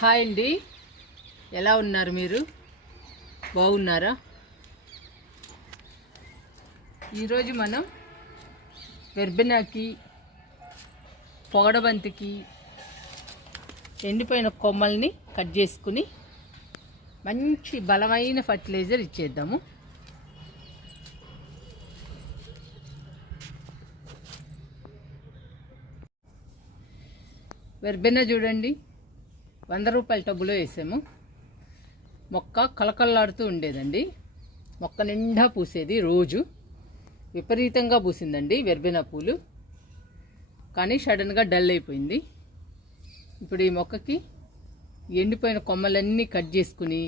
Hi అండి, ఎలా ఉన్నారు మీరు? బాగున్నారా? ఈరోజు మనం వెర్బెనాకి, పొగడబంతికి ఎండిపోయిన కొమ్మల్ని కట్ చేసుకుని మంచి బలమైన ఫర్టిలైజర్ ఇచ్చేద్దాము. వెర్బెనా చూడండి, 100 రూపాయల టబ్బులో వేసాము. మొక్క కలకల్లాడుతూ ఉండేదండి. మొక్క నిండా పూసేది, రోజు విపరీతంగా పూసిందండి వెర్బెనా పూలు. కానీ సడన్గా డల్ అయిపోయింది. ఇప్పుడు ఈ మొక్కకి ఎండిపోయిన కొమ్మలన్నీ కట్ చేసుకుని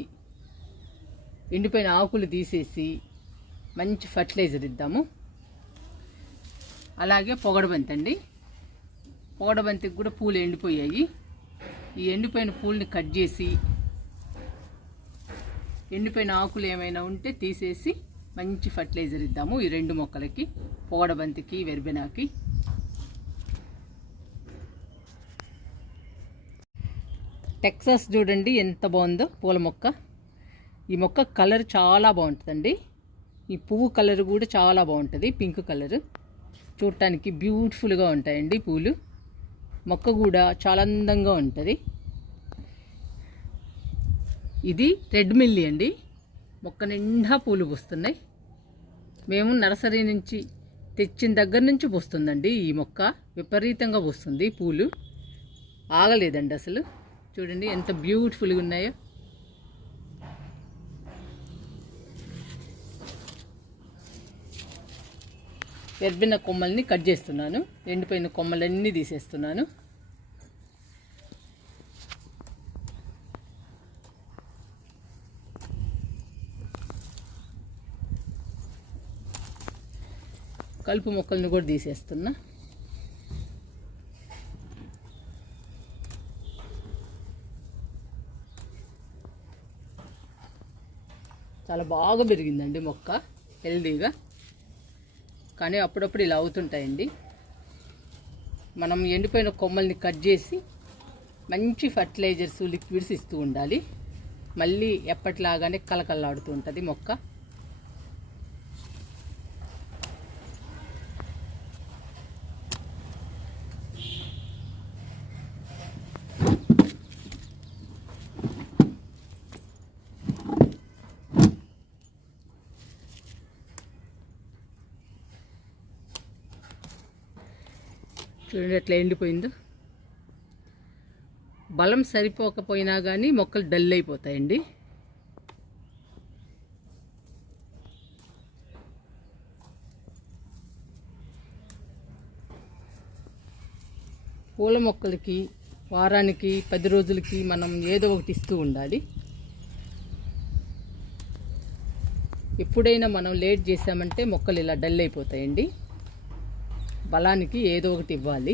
ఎండిపోయిన ఆకులు తీసేసి మంచి ఫర్టిలైజర్ ఇద్దాము. అలాగే పొగడబంతి అండి, పొగడబంతికి కూడా పూలు ఎండిపోయాయి. ఈ ఎండిపోయిన పూలని కట్ చేసి ఎండిపోయిన ఆకులు ఏమైనా ఉంటే తీసేసి మంచి ఫర్టిలైజర్ ఇద్దాము ఈ రెండు మొక్కలకి, పొగడబంతికి, వెర్బెనాకి. టెక్సాస్ చూడండి ఎంత బాగుందో పూల మొక్క. ఈ మొక్క కలర్ చాలా బాగుంటుందండి. ఈ పువ్వు కలర్ కూడా చాలా బాగుంటుంది, పింక్ కలర్. చూడటానికి బ్యూటిఫుల్గా ఉంటాయండి పూలు. మొక్క కూడా చాలా అందంగా ఉంటుంది. ఇది రెడ్ మిల్లీ అండి. మొక్క నిండా పూలు పూస్తున్నాయి. మేము నర్సరీ నుంచి తెచ్చిన దగ్గర నుంచి పూస్తుందండి ఈ మొక్క. విపరీతంగా పూస్తుంది పూలు, ఆగలేదండి అసలు. చూడండి ఎంత బ్యూటిఫుల్గా ఉన్నాయో. వెర్బెనా కొమ్మల్ని కట్ చేస్తున్నాను, ఎండిపోయిన కొమ్మలన్నీ తీసేస్తున్నాను. కలుపు మొక్కలను కూడా తీసేస్తున్నా. చాలా బాగా పెరిగిందండి మొక్క, హెల్దీగా. కానీ అప్పుడప్పుడు ఇలా అవుతుంటాయండి. మనం ఎండిపోయిన కొమ్మల్ని కట్ చేసి మంచి ఫర్టిలైజర్స్, లిక్విడ్స్ ఇస్తూ ఉండాలి. మళ్ళీ ఎప్పటిలాగానే కలకల్లాడుతూ ఉంటుంది మొక్క. చూడండి ఎట్లా ఎండిపోయిందో. బలం సరిపోకపోయినా కానీ మొక్కలు డల్ అయిపోతాయండి. పూల మొక్కలకి వారానికి 10 రోజులకి మనం ఏదో ఒకటి ఇస్తూ ఉండాలి. ఎప్పుడైనా మనం లేట్ చేసామంటే మొక్కలు ఇలా డల్ అయిపోతాయండి. బలానికి ఏదో ఒకటి ఇవ్వాలి.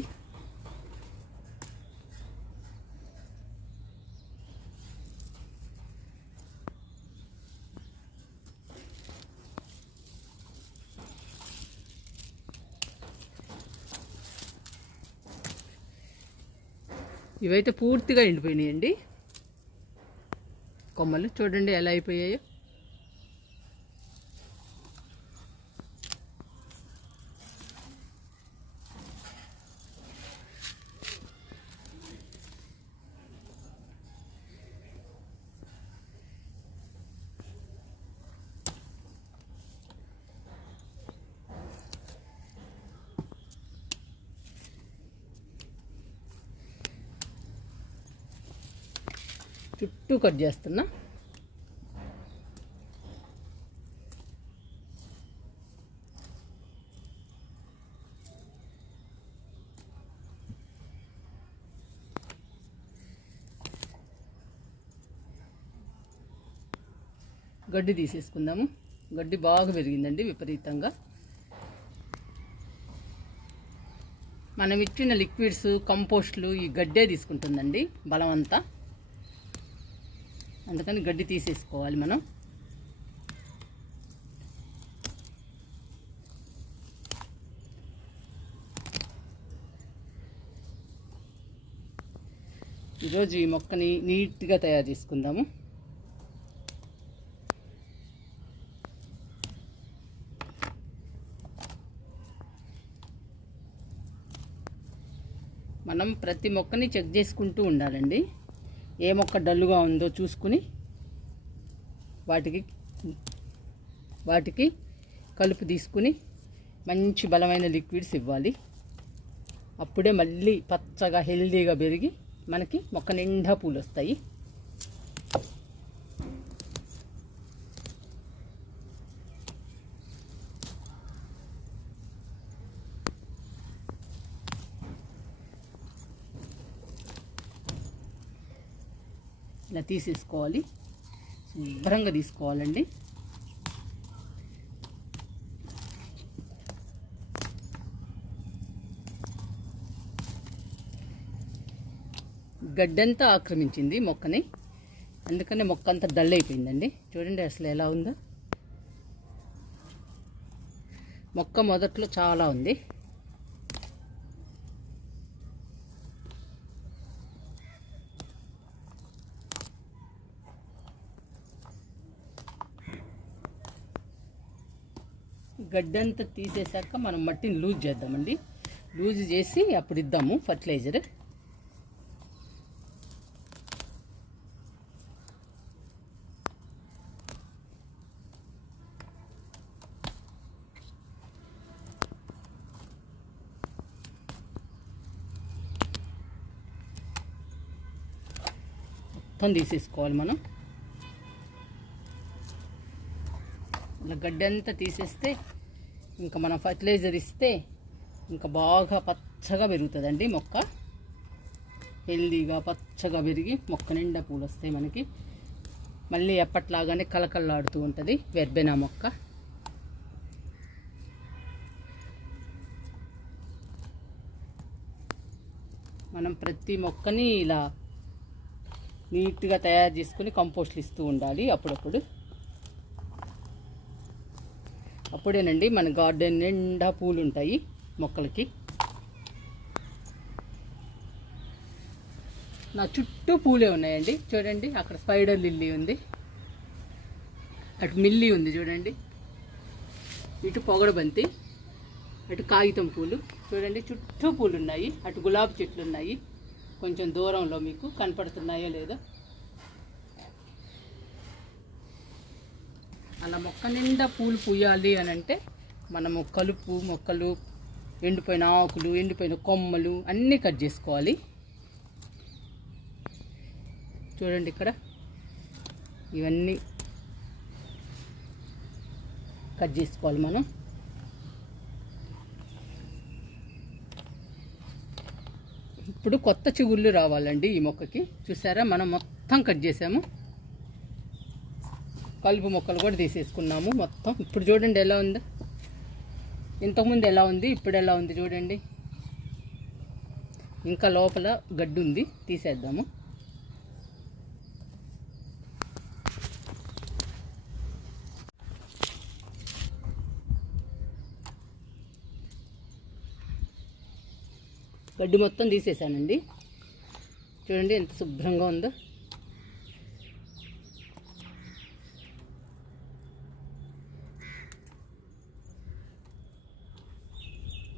ఇవైతే పూర్తిగా ఎండిపోయినాయండి కొమ్మలు. చూడండి ఎలా అయిపోయాయో. చుట్టూ కట్ చేస్తున్నా. గడ్డి తీసేసుకుందాము. గడ్డి బాగా పెరిగిందండి విపరీతంగా. మనం ఇచ్చిన లిక్విడ్స్, కంపోస్ట్లు ఈ గడ్డే తీసుకుంటుందండి బలం అంతా. అందుకని గడ్డి తీసేసుకోవాలి మనం. ఈరోజు ఈ మొక్కని నీట్గా తయారు చేసుకుందాము. మనం ప్రతి మొక్కని చెక్ చేసుకుంటూ ఉండాలండి. ఏ మొక్క డల్లుగా ఉందో చూసుకుని వాటికి కలుపు తీసుకుని మంచి బలమైన లిక్విడ్స్ ఇవ్వాలి. అప్పుడే మళ్ళీ పచ్చగా హెల్దీగా పెరిగి మనకి మొక్క నిండా పూలు వస్తాయి. ఇలా తీసేసుకోవాలి, శుభ్రంగా తీసుకోవాలండి. గడ్డంతా ఆక్రమించింది మొక్కని, అందుకనే మొక్క అంతా డల్ అయిపోయిందండి. చూడండి అసలు ఎలా ఉందో. మొక్క మొదట్లో చాలా ఉంది. గడ్డంతా తీసేశాక మనం మట్టిని లూజ్ చేద్దామండి. లూజ్ చేసి అప్పుడు ఇద్దాము ఫర్టిలైజర్. మొత్తం తీసేసుకోవాలి మనం. ఇలా గడ్డంతా తీసేస్తే ఇంకా మనం ఫర్టిలైజర్ ఇస్తే ఇంకా బాగా పచ్చగా పెరుగుతుందండి మొక్క. హెల్దీగా పచ్చగా పెరిగి మొక్క నిండా పూలు వస్తాయి మనకి. మళ్ళీ ఎప్పట్లాగానే కలకల్లాడుతూ ఉంటుంది వెర్బెనా మొక్క. మనం ప్రతి మొక్కని ఇలా నీట్గా తయారు చేసుకుని కంపోస్ట్లు ఇస్తూ ఉండాలి అప్పుడప్పుడు. అప్పుడేనండి మన గార్డెన్ నిండా పూలు ఉంటాయి మొక్కలకి. నా చుట్టూ పూలే ఉన్నాయండి. చూడండి అక్కడ స్పైడర్ లిల్లీ ఉంది, అటు మిల్లీ ఉంది చూడండి, ఇటు పొగడబంతి, అటు కాగితం పూలు. చూడండి చుట్టూ పూలు ఉన్నాయి. అటు గులాబీ చెట్లు ఉన్నాయి, కొంచెం దూరంలో మీకు కనపడుతున్నాయో లేదో. అలా మొక్క నిండా పూలు పూయాలి అని అంటే మనము కలుపు మొక్కలు, ఎండిపోయిన ఆకులు, ఎండిపోయిన కొమ్మలు అన్నీ కట్ చేసుకోవాలి. చూడండి ఇక్కడ ఇవన్నీ కట్ చేసుకోవాలి మనం. ఇప్పుడు కొత్త చిగుళ్ళు రావాలండి ఈ మొక్కకి. చూసారా మనం మొత్తం కట్ చేసాము. కలుపు మొక్కలు కూడా తీసేసుకున్నాము మొత్తం. ఇప్పుడు చూడండి ఎలా ఉందో. ఇంతకుముందు ఎలా ఉంది, ఇప్పుడు ఎలా ఉంది చూడండి. ఇంకా లోపల గడ్డి ఉంది, తీసేద్దాము. గడ్డి మొత్తం తీసేసానండి. చూడండి ఎంత శుభ్రంగా ఉందో.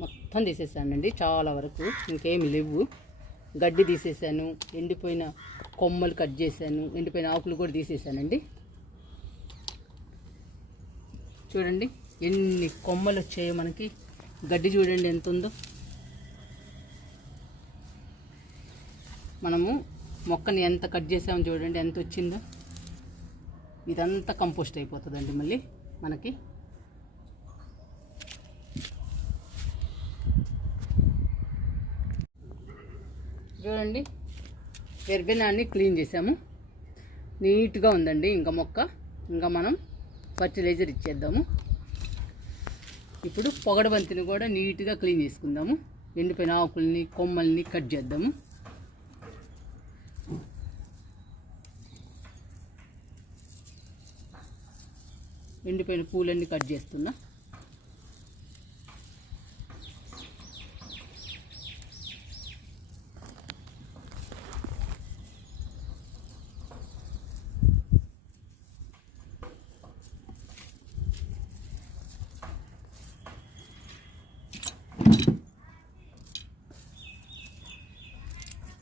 మొత్తం తీసేసానండి చాలా వరకు, ఇంకేమి లేవు. గడ్డి తీసేసాను, ఎండిపోయిన కొమ్మలు కట్ చేశాను, ఎండిపోయిన ఆకులు కూడా తీసేసానండి. చూడండి ఎన్ని కొమ్మలు వచ్చాయో మనకి. గడ్డి చూడండి ఎంత ఉందో. మనము మొక్కని ఎంత కట్ చేసామో చూడండి ఎంత వచ్చిందో. ఇదంతా కంపోస్ట్ అయిపోతుందండి మళ్ళీ మనకి. చూడండి వెర్బెనాన్ని క్లీన్ చేసాము, నీట్గా ఉందండి. ఇంకా మొక్క ఇంకా మనం ఫర్టిలైజర్ ఇచ్చేద్దాము. ఇప్పుడు పొగడబంతిని కూడా నీట్గా క్లీన్ చేసుకుందాము. ఎండిపోయిన ఆకుల్ని కొమ్మల్ని కట్ చేద్దాము. ఎండిపోయిన పూలన్నీ కట్ చేస్తున్నా.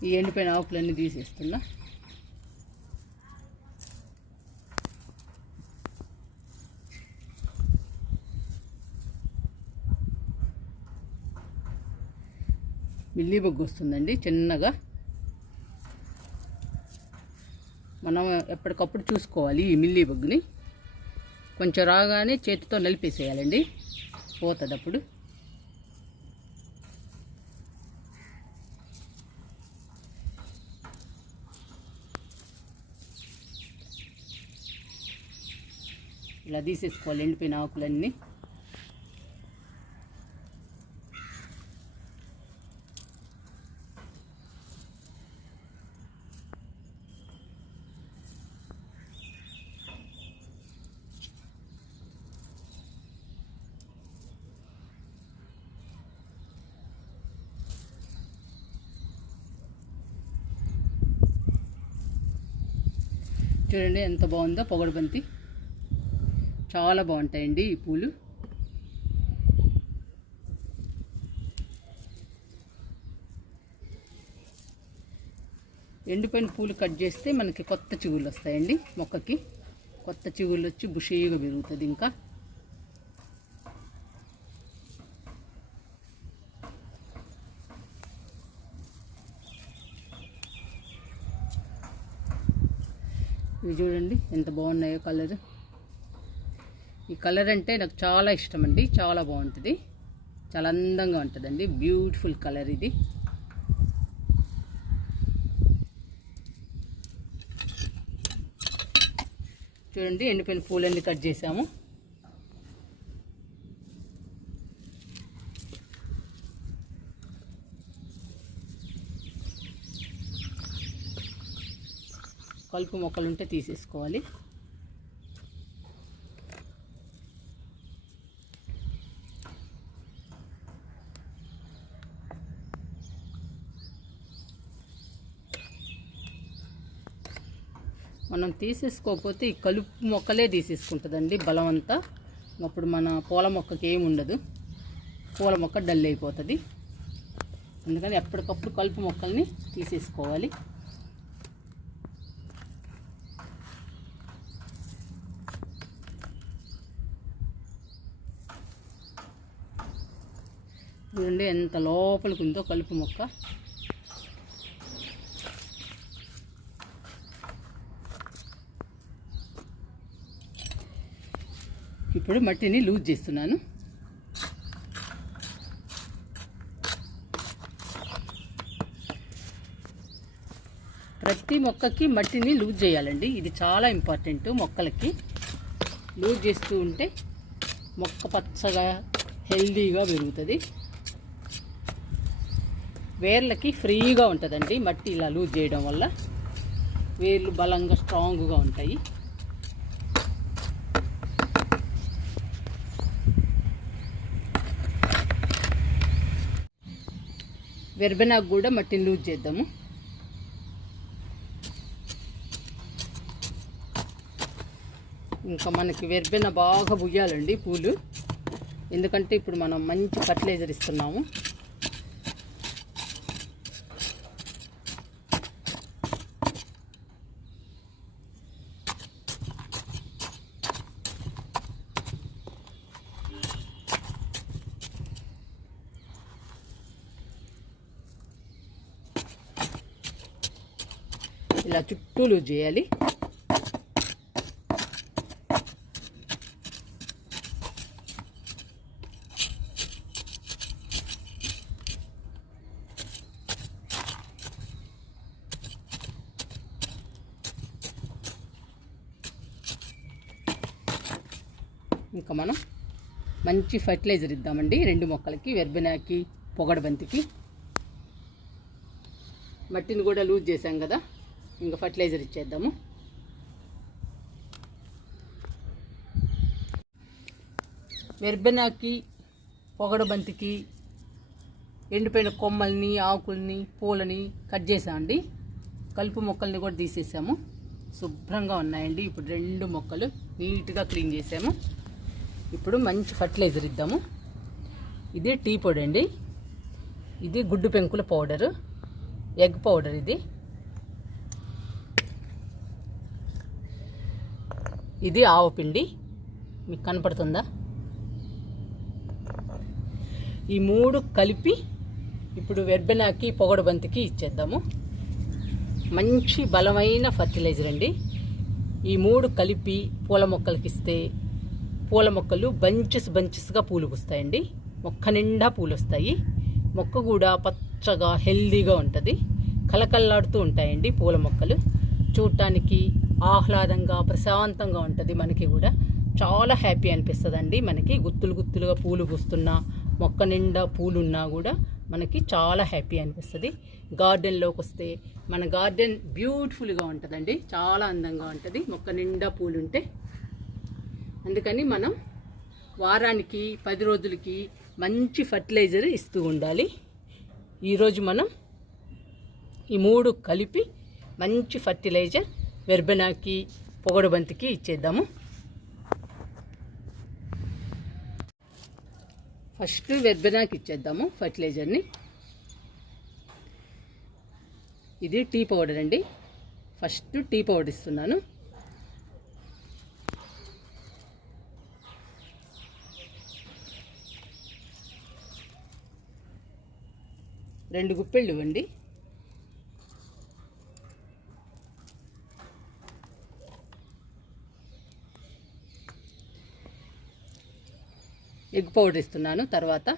ఈ ఎండిపోయిన ఆకులన్నీ తీసేస్తున్నా. మిల్లీ బొగ్గు వస్తుందండి చిన్నగా. మనం ఎప్పటికప్పుడు చూసుకోవాలి ఈ మిల్లీ బొగ్గుని. కొంచెం రాగానే చేతితో నలిపేసేయాలండి, పోతుంది అప్పుడు. ఇలా తీసేసుకోవాలి ఎండిపోయిన ఆకులన్నీ. చూడండి ఎంత బాగుందో పొగడబంతి. చాలా బాగుంటాయండి ఈ పూలు. ఎండిపోయిన పూలు కట్ చేస్తే మనకి కొత్త చిగుళ్ళు వస్తాయండి. మొక్కకి కొత్త చిగుళ్ళు వచ్చి బుషీగా పెరుగుతుంది. ఇంకా ఇవి చూడండి ఎంత బాగున్నాయో కలర్. ఈ కలర్ అంటే నాకు చాలా ఇష్టం అండి, చాలా బాగుంటుంది, చాలా అందంగా ఉంటుందండి. బ్యూటిఫుల్ కలర్ ఇది. చూడండి ఎండిపోయిన పూలన్నీ కట్ చేసాము. కలుపు మొక్కలు ఉంటే తీసేసుకోవాలి. మనం తీసేసుకోకపోతే ఈ కలుపు మొక్కలే తీసేసుకుంటుందండి బలం అంతా. అప్పుడు మన పూల మొక్కకి ఏమి ఉండదు, పూల మొక్క డల్ అయిపోతుంది. అందుకని ఎప్పటికప్పుడు కలుపు మొక్కల్ని తీసేసుకోవాలి. చూడండి ఎంత లోపలికి ఉందో కలుపు మొక్క. ఇప్పుడు మట్టిని లూజ్ చేస్తున్నాను. ప్రతి మొక్కకి మట్టిని లూజ్ చేయాలండి, ఇది చాలా ఇంపార్టెంట్. మొక్కలకి లూజ్ చేస్తూ ఉంటే మొక్క పచ్చగా హెల్దీగా పెరుగుతుంది. వేర్లకి ఫ్రీగా ఉంటుందండి మట్టి ఇలా లూజ్ చేయడం వల్ల. వేర్లు బలంగా స్ట్రాంగ్గా ఉంటాయి. వెర్బెనాకు కూడా మట్టిని లూజ్ చేద్దాము. ఇంకా మనకి వెర్బెన బాగా బుయ్యాలండి పూలు, ఎందుకంటే ఇప్పుడు మనం మంచి ఫర్టిలైజర్ ఇస్తున్నాము. ఇలా చుట్టూ లూజ్ చేయాలి. ఇంకా మనం మంచి ఫర్టిలైజర్ ఇద్దామండి రెండు మొక్కలకి, వెర్బెనాకి, పొగడబంతికి. మట్టిని కూడా లూజ్ చేసాం కదా, ఇంకా ఫర్టిలైజర్ ఇచ్చేద్దాము. వెర్బెనాకి, పొగడబంతికి ఎండిపోయిన కొమ్మల్ని, ఆకుల్ని, పూలని కట్ చేసామండి. కలుపు మొక్కల్ని కూడా తీసేసాము. శుభ్రంగా ఉన్నాయండి. ఇప్పుడు రెండు మొక్కలు నీట్గా క్లీన్ చేసాము. ఇప్పుడు మంచి ఫర్టిలైజర్ ఇద్దాము. ఇది టీ పొడి అండి, ఇది గుడ్డు పెంకుల పౌడరు. ఎగ్ పౌడర్ ఇది ఆవపిండి, మీకు కనపడుతుందా? ఈ 3 కలిపి ఇప్పుడు వెర్బెనాకి పొగడబంతికి ఇచ్చేద్దాము. మంచి బలమైన ఫర్టిలైజర్ అండి. ఈ 3 కలిపి పూల మొక్కలకి ఇస్తే పూల మొక్కలు బంచెస్గా పూలు పూస్తాయండి. మొక్క నిండా పూలు వస్తాయి. మొక్క కూడా పచ్చగా హెల్దీగా ఉంటుంది. కలకల్లాడుతూ ఉంటాయండి పూల మొక్కలు. చూడటానికి ఆహ్లాదంగా ప్రశాంతంగా ఉంటుంది. మనకి కూడా చాలా హ్యాపీ అనిపిస్తుందండి. మనకి గుత్తులుగా పూలు పూస్తున్నా, మొక్క నిండా పూలున్నా కూడా మనకి చాలా హ్యాపీ అనిపిస్తుంది. గార్డెన్లోకి వస్తే మన గార్డెన్ బ్యూటిఫుల్గా ఉంటుందండి. చాలా అందంగా ఉంటుంది మొక్క నిండా పూలుంటే. అందుకని మనం వారానికి 10 రోజులకి మంచి ఫర్టిలైజర్ ఇస్తూ ఉండాలి. ఈరోజు మనం ఈ 3 కలిపి మంచి ఫర్టిలైజర్ వెర్బెనాకి పొగడబంతికి ఇచ్చేద్దాము. ఫస్ట్ వెర్బెనాకి ఇచ్చేద్దాము ఫర్టిలైజర్ని. ఇది టీ పౌడర్ అండి. ఫస్ట్ టీ పౌడర్ ఇస్తున్నాను. రెండు గుప్పెళ్ళు ఇవ్వండి. ఎగ్ పౌడర్ ఇస్తున్నాను. తర్వాత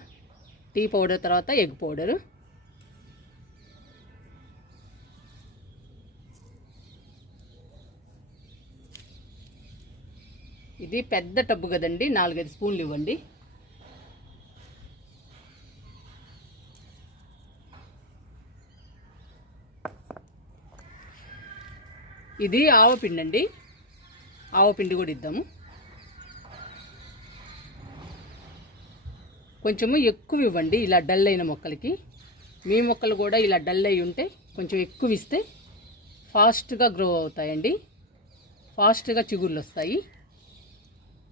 టీ పౌడర్, తర్వాత ఎగ్ పౌడరు. ఇది పెద్ద టబ్బు కదండి, 4-5 స్పూన్లు ఇవ్వండి. ఇది ఆవపిండి అండి. ఆవపిండి కూడా ఇద్దాము. కొంచెము ఎక్కువ ఇవ్వండి ఇలా డల్ అయిన మొక్కలకి. మీ మొక్కలు కూడా ఇలా డల్ అయి ఉంటే కొంచెం ఎక్కువ ఇస్తే ఫాస్ట్గా గ్రో అవుతాయండి. ఫాస్ట్గా చిగుర్లు వస్తాయి,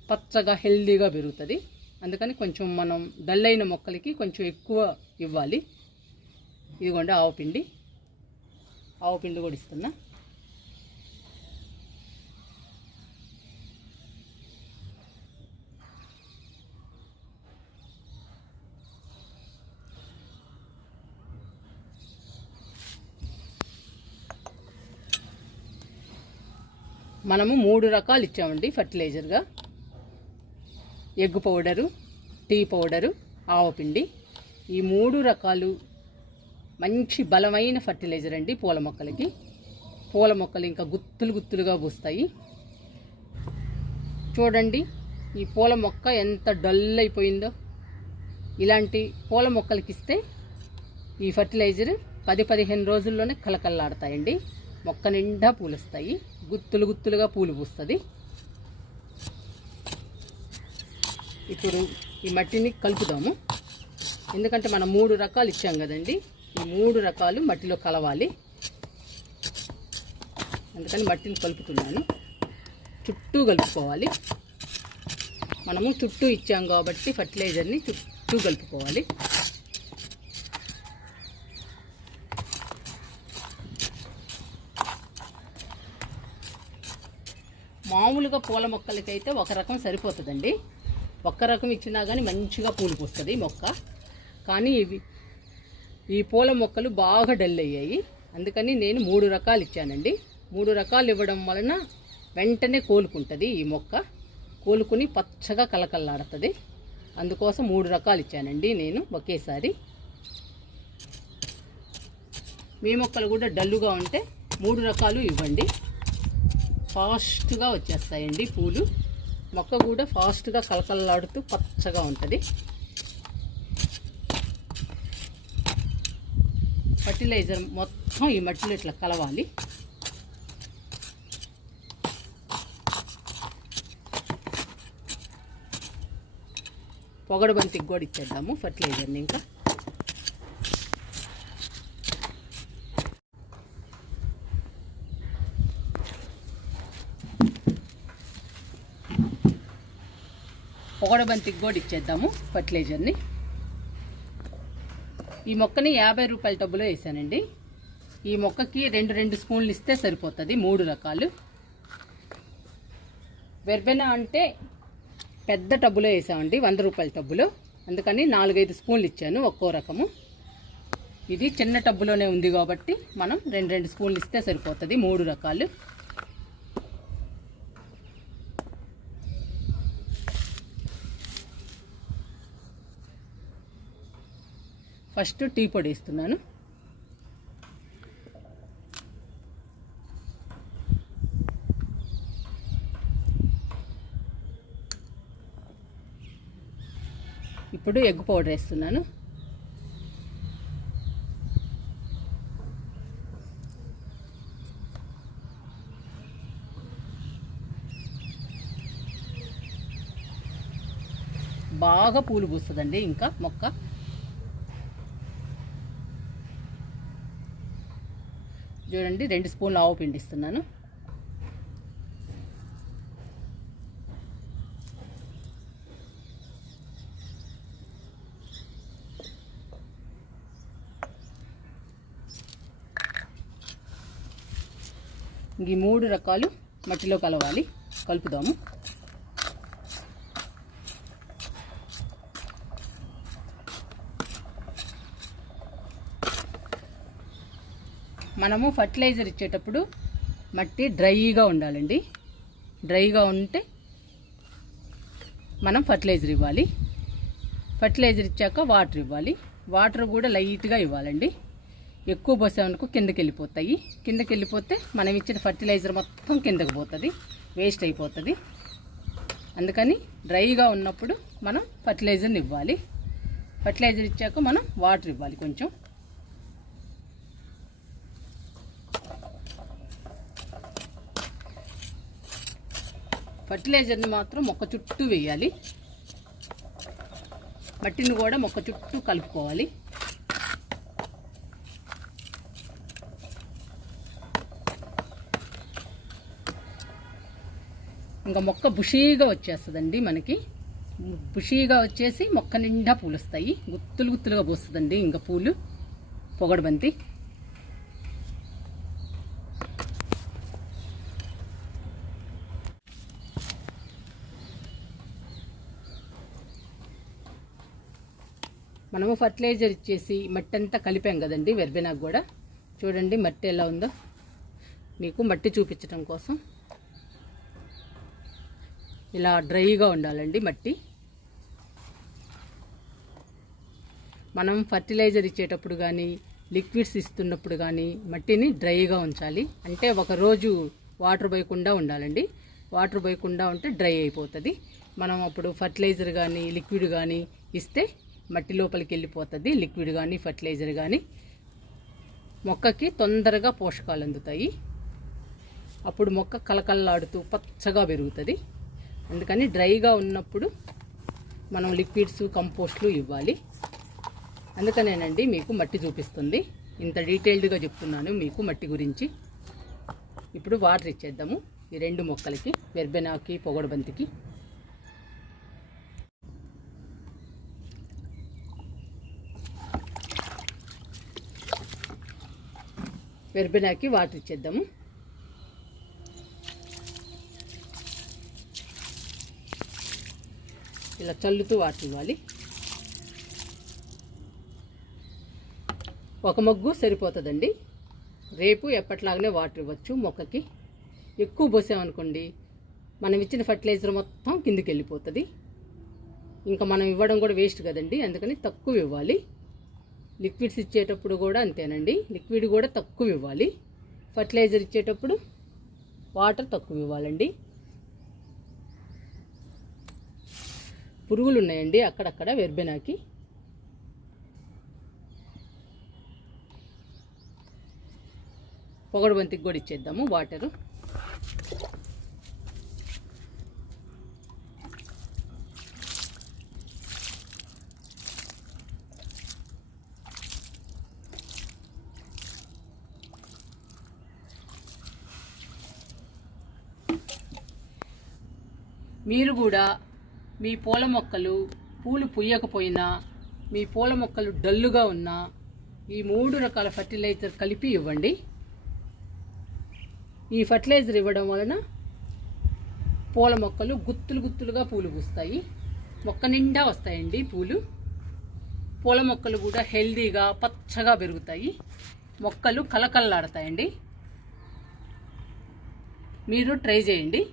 పచ్చగా హెల్దీగా పెరుగుతుంది. అందుకని కొంచెం మనం డల్ అయిన మొక్కలకి కొంచెం ఎక్కువ ఇవ్వాలి. ఇదిగోండి ఆవపిండి. ఆవపిండి కూడా ఇస్తున్నా. మనము 3 రకాలు ఇచ్చామండి ఫర్టిలైజర్గా. ఎగ్ పౌడరు, టీ పౌడరు, ఆవపిండి. ఈ 3 రకాలు మంచి బలమైన ఫర్టిలైజర్ అండి పూల మొక్కలకి. పూల మొక్కలు ఇంకా గుత్తులుగా పూస్తాయి. చూడండి ఈ పూల మొక్క ఎంత డల్ అయిపోయిందో. ఇలాంటి పూల మొక్కలకి ఇస్తే ఈ ఫర్టిలైజర్ 10-15 రోజుల్లోనే కలకల్లాడతాయండి. మొక్క నిండా పూలు వస్తాయి, గుత్తులుగా పూలు పూస్తుంది. ఇప్పుడు ఈ మట్టిని కలుపుదాము. ఎందుకంటే మనం 3 రకాలు ఇచ్చాం కదండి, ఈ 3 రకాలు మట్టిలో కలవాలి. అందుకని మట్టిని కలుపుతున్నాను. చుట్టూ కలుపుకోవాలి. మనము చుట్టూ ఇచ్చాం కాబట్టి ఫర్టిలైజర్ని చుట్టూ కలుపుకోవాలి. మామూలుగా పూల మొక్కలకైతే ఒక రకం సరిపోతుందండి. ఒక్క రకం ఇచ్చినా కానీ మంచిగా పూలు పూస్తుంది మొక్క. కానీ ఈ పూల మొక్కలు బాగా డల్ అయ్యాయి. అందుకని నేను 3 రకాలు ఇచ్చానండి. 3 రకాలు ఇవ్వడం వలన వెంటనే కోలుకుంటుంది ఈ మొక్క. కోలుకుని పచ్చగా కలకల్లాడుతుంది. అందుకోసం 3 రకాలు ఇచ్చానండి నేను ఒకేసారి. మీ మొక్కలు కూడా డల్లుగా ఉంటే 3 రకాలు ఇవ్వండి. ఫాస్ట్గా వచ్చేస్తాయండి పూలు. మొక్క కూడా ఫాస్ట్గా కలకల్లాడుతూ పచ్చగా ఉంటుంది. ఫర్టిలైజర్ మొత్తం ఈ మట్టిలో ఇట్లా కలవాలి. పొగడబంతికి కూడా ఇచ్చేద్దాము ఫర్టిలైజర్ని. ఇంకా పొగడబంతికి కూడా ఇచ్చేద్దాము ఫర్టిలైజర్ని. ఈ మొక్కని 50 రూపాయల టబ్బులో వేసానండి. ఈ మొక్కకి 2 స్పూన్లు ఇస్తే సరిపోతుంది. 3 రకాలు. వెర్బెనా అంటే పెద్ద టబ్బులో వేసామండి, 100 రూపాయల టబ్బులో, అందుకని 4-5 స్పూన్లు ఇచ్చాను ఒక్కో రకము. ఇది చిన్న టబ్బులోనే ఉంది కాబట్టి మనం 2 స్పూన్లు ఇస్తే సరిపోతుంది. 3 రకాలు. ఫస్ట్ టీ పొడి వేస్తున్నాను. ఇప్పుడు ఎగ్ పౌడర్ వేస్తున్నాను. బాగా పూలు పూస్తుందండి ఇంకా మొక్క. చూడండి 2 స్పూన్లు ఆవు పిండి ఇస్తున్నాను. ఈ 3 రకాలు మట్టిలో కలవాలి. కలుపుదాము. మనము ఫర్టిలైజర్ ఇచ్చేటప్పుడు మట్టి డ్రైగా ఉండాలండి. డ్రైగా ఉంటే మనం ఫర్టిలైజర్ ఇవ్వాలి. ఫర్టిలైజర్ ఇచ్చాక వాటర్ ఇవ్వాలి. వాటర్ కూడా లైట్గా ఇవ్వాలండి. ఎక్కువ పోసామనుకో కిందకి వెళ్ళిపోతాయి. కిందకి వెళ్ళిపోతే మనం ఇచ్చిన ఫర్టిలైజర్ మొత్తం కిందకి పోతుంది, వేస్ట్ అయిపోతుంది. అందుకని డ్రైగా ఉన్నప్పుడు మనం ఫర్టిలైజర్ని ఇవ్వాలి. ఫర్టిలైజర్ ఇచ్చాక మనం వాటర్ ఇవ్వాలి కొంచెం. ఫర్టిలైజర్ని మాత్రం మొక్క చుట్టూ వేయాలి. మట్టిని కూడా మొక్క చుట్టూ కలుపుకోవాలి. ఇంకా మొక్క బుషీగా వచ్చేస్తుందండి. మనకి బుషీగా వచ్చేసి మొక్క నిండా పూలు వస్తాయి. గుత్తులు గుత్తులుగా పోస్తుందండి ఇంకా పూలు. పొగడబంతి. మనము ఫర్టిలైజర్ ఇచ్చేసి మట్టి అంతా కలిపాం కదండి వెర్బెనాకు కూడా. చూడండి మట్టి ఎలా ఉందో. మీకు మట్టి చూపించడం కోసం ఇలా డ్రైగా ఉండాలండి మట్టి. మనం ఫర్టిలైజర్ ఇచ్చేటప్పుడు కానీ లిక్విడ్స్ ఇస్తున్నప్పుడు కానీ మట్టిని డ్రైగా ఉంచాలి. అంటే ఒక రోజు వాటర్ పోయకుండా ఉండాలండి. వాటర్ పోయకుండా ఉంటే డ్రై అయిపోతుంది. మనం అప్పుడు ఫర్టిలైజర్ కానీ లిక్విడ్ కానీ ఇస్తే మట్టి లోపలికి వెళ్ళిపోతుంది. లిక్విడ్ కానీ ఫర్టిలైజర్ కానీ మొక్కకి తొందరగా పోషకాలు అందుతాయి. అప్పుడు మొక్క కలకల్లాడుతూ పచ్చగా పెరుగుతుంది. అందుకని డ్రైగా ఉన్నప్పుడు మనం లిక్విడ్స్ కంపోస్ట్లు ఇవ్వాలి. అందుకనేనండి మీకు మట్టి చూపిస్తుంది. ఇంత డీటెయిల్డ్గా చెప్తున్నాను మీకు మట్టి గురించి. ఇప్పుడు వాటర్ ఇచ్చేద్దాము ఈ 2 మొక్కలకి, వెర్బెనాకి పొగడబంతికి. వెర్బెనాకి వాటర్ ఇచ్చేద్దాము. ఇలా చల్లుతూ వాటర్ ఇవ్వాలి. ఒక మొగ్గు సరిపోతుందండి. రేపు ఎప్పట్లాగానే వాటర్ ఇవ్వచ్చు మొక్కకి. ఎక్కువ పోసామనుకోండి మనం ఇచ్చిన ఫర్టిలైజర్ మొత్తం కిందికి వెళ్ళిపోతుంది. ఇంకా మనం ఇవ్వడం కూడా వేస్ట్ కదండి. అందుకని తక్కువ ఇవ్వాలి. లిక్విడ్స్ ఇచ్చేటప్పుడు కూడా అంతేనండి. లిక్విడ్ కూడా తక్కువ ఇవ్వాలి. ఫర్టిలైజర్ ఇచ్చేటప్పుడు వాటర్ తక్కువ ఇవ్వాలండి. పురుగులు ఉన్నాయండి అక్కడక్కడ వెర్బెనాకి. పొగడబంతికి కూడా ఇచ్చేద్దాము వాటరు. మీరు కూడా మీ పూల మొక్కలు పూలు పుయ్యకపోయినా, మీ పూల మొక్కలు డల్లుగా ఉన్నా ఈ 3 రకాల ఫర్టిలైజర్ కలిపి ఇవ్వండి. ఈ ఫర్టిలైజర్ ఇవ్వడం వలన పూల మొక్కలు గుత్తులు గుత్తులుగా పూలు పూస్తాయి. మొక్క నిండా వస్తాయండి పూలు. పూల మొక్కలు కూడా హెల్దీగా పచ్చగా పెరుగుతాయి. మొక్కలు కలకల్లాడతాయండి. మీరు ట్రై చేయండి.